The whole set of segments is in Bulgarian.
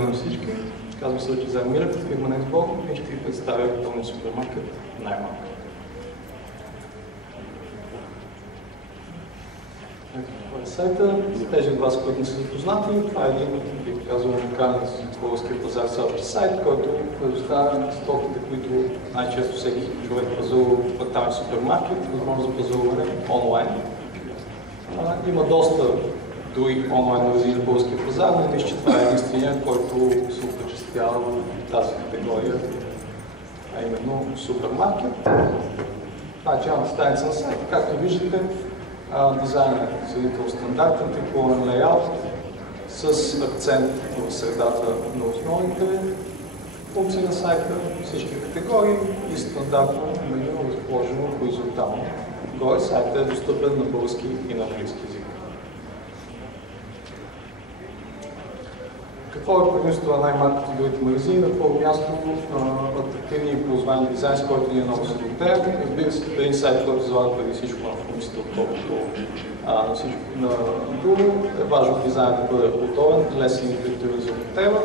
на всички. Казвам се Лъчезар Милев от фирма Nextball и ще ви представя актуалния супермаркет най-малко. Това е сайта. За тези от вас, които не са запознати, това е един, бих казал, уникален за българския пазар селски сайт, който предоставя стоките, които най-често всеки човек пазарува в квартален супермаркет, възможност за пазаруване онлайн. Има доста дори онлайн магазини на българския пазар, но мисля, че това е единствения, който се окачествява в тази категория, а именно супермаркет. Това е началната страница на сайта. Както виждате, дизайнът е сравнително стандартен, триклонен лейаут с акцент в средата на основните функции на сайта, всички категории и стандартно меню, разположено хоризонтално. Горе сайтът е достъпен на български и на английски език. Какво е предимството на най-малкото другите магазини? На първо място атрактивния и ползван дизайн, с който ние много се гордеем. Разбира се, един сайт, който залага преди всичко на функцията, отколкото на всичко на друго. Е важно дизайнът да бъде удобен, лесен и интуитивен за употреба,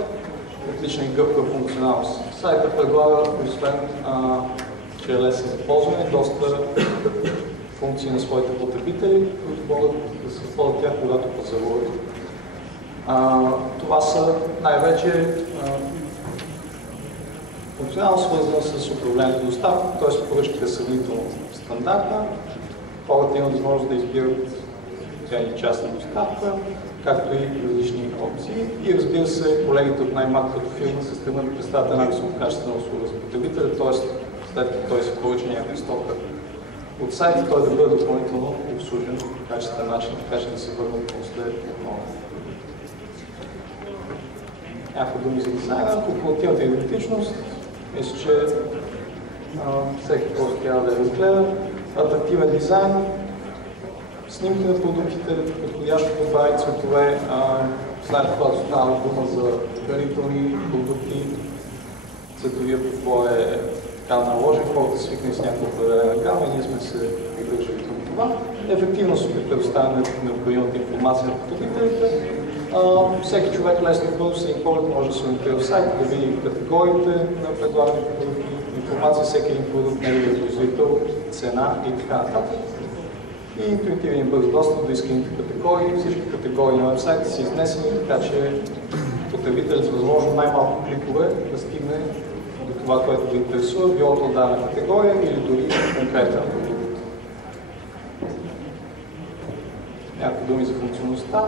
отлична и гъвкава функционалност. Сайтът предлага, освен че е лесен за ползване, доста функции на своите потребители, които могат да се използват тях, когато пазаруват. Това са най-вече функционално свързано с управлението доставка, т.е. поръчките са сравнително стандартна. Хората имат възможност да избират цялата част на доставка, както и различни опции. И разбира се, колегите от най-малката фирма се стремят да представят една висококачествена услуга за потребителя, т.е. след като той се поръча някаква стока от сайта, той да бъде допълнително обслужен по качествен начин, така че да се върнат после отново. Някакво думи за дизайна, корпоративната идентичност, мисля, че всеки просто трябва да я разгледа. Атрактивен дизайн, снимки на продуктите, подходящо добави цветове, знаете, когато става дума за хранителни продукти, цветовия подбор е така наложен, хората свикнали с някаква определена гама и ние сме се придържали към това. Ефективно се предоставяне необходимата информация на потребителите. Всеки човек лесно и бързо с един поглед може да се ориентира в сайта, да види категориите на предлаганите продукти, информация, всеки един продукт, неговия производител, цена и така нататък. И интуитивен и бърз достъп до исканите категории. Всички категории на вебсайта са изнесени, така че потребителят с възможно най-малко кликове да стигне до това, което го интересува, било то дадена категория или дори конкретен продукт. Някакви думи за функционалността.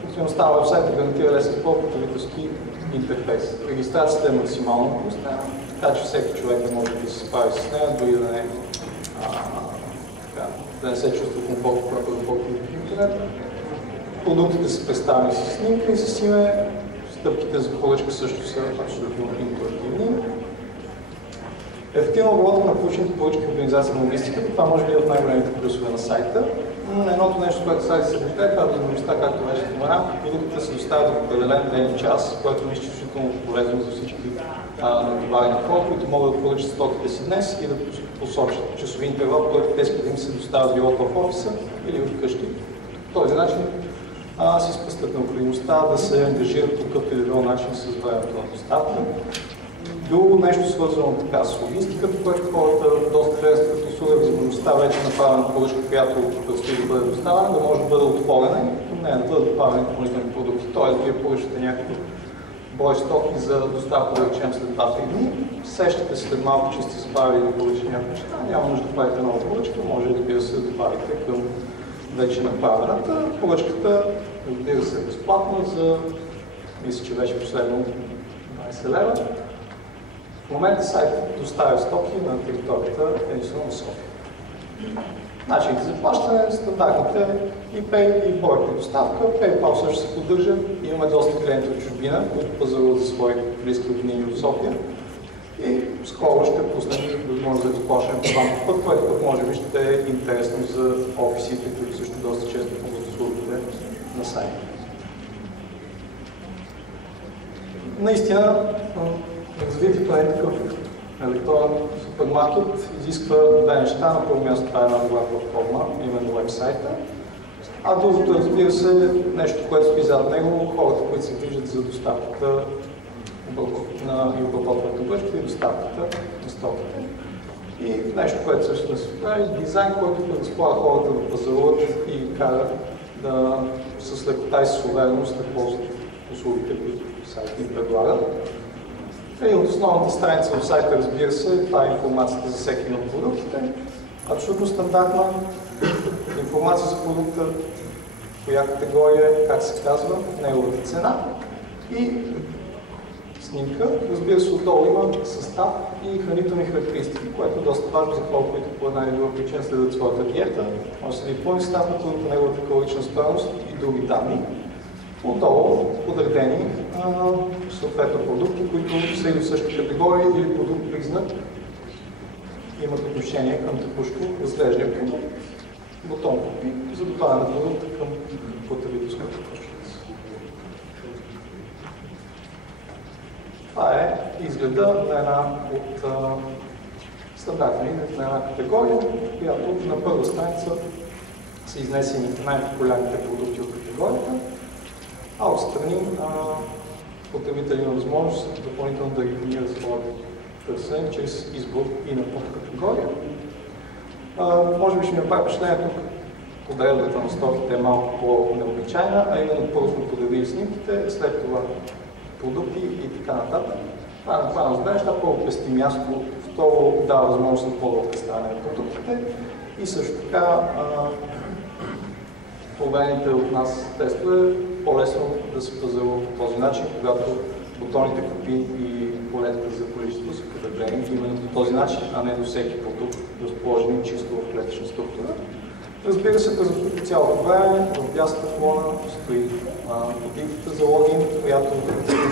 Функционалността на вебсайта гарантира лесен по-потребителски интерфейс. Регистрацията е максимално простена, така че всеки човек да може да се справи с нея, дори да не се чувства комфортно, когато работи в интернет. Продуктите са представени с снимка и с име. Стъпките за поръчка също са абсолютно интуитивни. Ефективна обработка на получените поръчки в организация на логистиката. Това може би е от най-големите плюсове на сайта. Едното нещо, което сайта се гордее, това е възможността, както вече споменах, продуктите се доставят в определен ден и час, което е изключително полезно за всички натоварени хора, които могат да поръчат стоките си днес и да посочат часови интервал, който те искат да им се доставят било в офиса или от къщи. По този начин си спестят необходимостта да се ангажират по какъвто и да било начин с времето на доставка. Друго нещо свързано така с логистиката, което хората доста харесват като услуга, възможността вече направена поръчка, която предстои да бъде доставена, да може да бъде отворена и не да бъдат добавени допълнителни продукти. Тоест, вие поръчате някакъв брой стоки за доставка, да речем след 2-3 дни, сещате се след малко, че сте забавили да поръчате някаква неща, няма нужда да правите нова поръчка, може разбира се да добавите към вече направената. Поръчката, разбира се, е безплатна за, мисля, че беше последно 20 лева. В момента сайтът доставя стоки на територията единствено на София. Начините за плащане, стандартните ePay и бройка доставка. PayPal също се поддържа. Имаме доста клиенти от чужбина, които пазаруват за свои близки роднини от София. И скоро ще пуснем възможност да заплащаме по банков път, което пък може би ще е интересно за офисите, които също доста често ползват услугите на сайта. Наистина, развитието е такъв електронен супермаркет изисква две неща. На първо място това е една добра платформа, именно вебсайта. А другото, разбира се, нещо, което стои зад него, хората, които се движат за доставката и обработването на поръчките и доставката на стоките. И нещо, което също не се прави, дизайн, който предразполага хората да пазаруват и кара да с лекота и с увереност да ползват услугите, които сайта им предлагат. И от основната страница в сайта, разбира се, това е информацията за всеки един от продуктите. Абсолютно стандартна информация за продукта, коя категория, как се казва, неговата цена и снимка. Разбира се, отдолу има състав и хранителни характеристики, което е доста важно за хора, които по една или друга причина следят своята диета. Може да се види пълни състав на продукта, неговата калорична стойност и други данни. Отдолу подредени съответно продукти, които са или в същата категория или продукт признак имат отношение към текущо разглеждания продукт. Бутон купи за добавяне на продукта към потребителската пощица. Това е изгледа на една от стандартни на една категория, която на първа страница са изнесени най-популярните продукти от категорията, а отстрани потребители има възможност допълнително да регулират своето търсене чрез избор и на подкатегория. Може би ще ми направи впечатление тук подредбата на стоките е малко по-необичайна, а именно първо сме подредили снимките, след това продукти и така нататък. Това е направено за две неща, първо пести място, второ дава възможност на по-добро представяне на продуктите и също така проведените от нас тестове по-лесно да се пазарува по този начин, когато бутоните купи и полетката за количество са подредени именно по този начин, а не до всеки продукт, разположени чисто в клетъчна структура. Разбира се, през цялото време в дясната колона стои кутийката за логин, която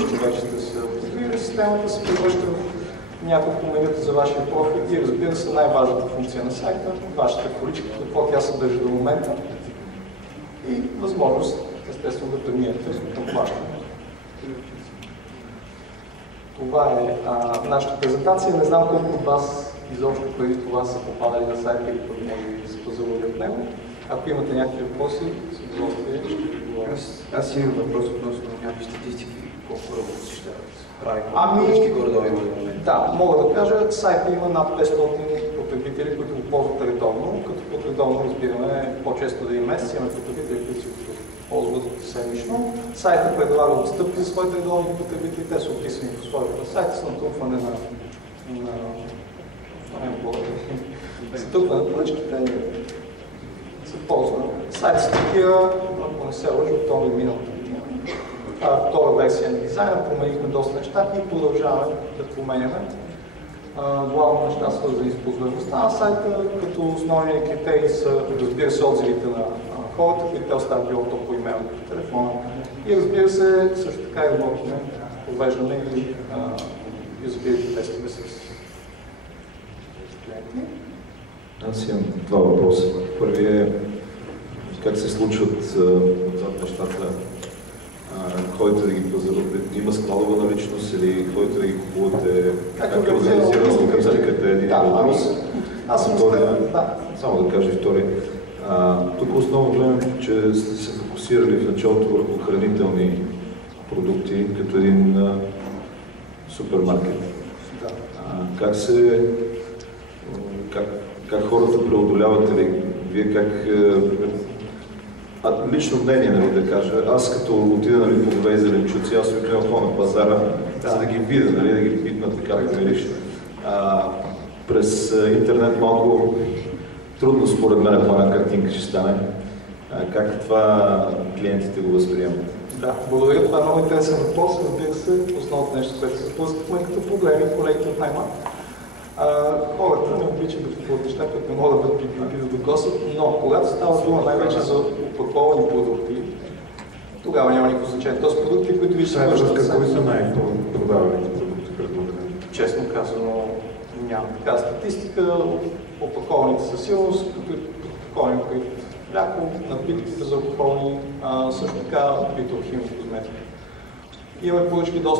ще вече сте се активирали системата, се превръща в няколко менюта за вашия профил и разбира се най-важната функция на сайта, вашата количка, какво тя съдържа до момента и възможност естествено да преминете към плащане. Това е нашата презентация. Не знам колко от вас изобщо преди това са попадали на сайта или пък може да се позаводи от него. Ако имате някакви въпроси, с удоволствие ще ви говоря. Аз имам въпрос относно някакви статистики, колко хора го посещават. Да, мога да кажа, сайта има над 500 потребители, които го ползват редовно, като под редовно разбираме по-често да един месец, имаме потребители, които си го ползват седмично. Сайта предлага отстъпки за своите редовни потребители, те са описани в условията на сайта с натрупване на стъпване на поръчките се ползва. Сайт се стартира, ако не се лъжа, октомври миналата година. Това е втора версия на дизайна, променихме доста неща и продължаваме да променяме. Главно неща свързани с ползваемостта на сайта, като основни критерии са, разбира се, отзивите на хората, които те оставят било то по имейл, по телефона. И разбира се, също така и работим, провеждаме и юзабилити тестове с клиенти. Аз имам два въпроса. Първият е как се случват отзад нещата, ходите да ги пазарувате, има складова наличност или ходите да ги купувате, как е организирана логистиката е един въпрос. Само да кажа и втори. Тук основно гледам, че сте се фокусирали в началото върху хранителни продукти, като един супермаркет. Как хората преодоляват или вие как... лично мнение, нали, да кажа, аз като отида нали, по две и зеленчуци, аз обикновено ходя на пазара, за да ги видя, нали, да ги питна така, как да мириш. През интернет малко трудно според мен една картинка ще стане. Как това клиентите го възприемат? Да, благодаря. Това е много интересен въпрос. Разбира се, основното нещо, което се сблъскахме като проблеми, колегите от най-малко. Хората не обичат да купуват неща, които не могат да бъдат прикрити да докосват, но когато става дума най-вече за опаковани продукти, тогава няма никакво значение. Тоест продукти, които ви се вършат. Кои са най-продаваните продукти пред момента? Честно казано, няма така статистика. Опакованите със сигурност, опаковани при мляко, напитките за алкохолни, също така битохимия козметика. Имаме поръчки доста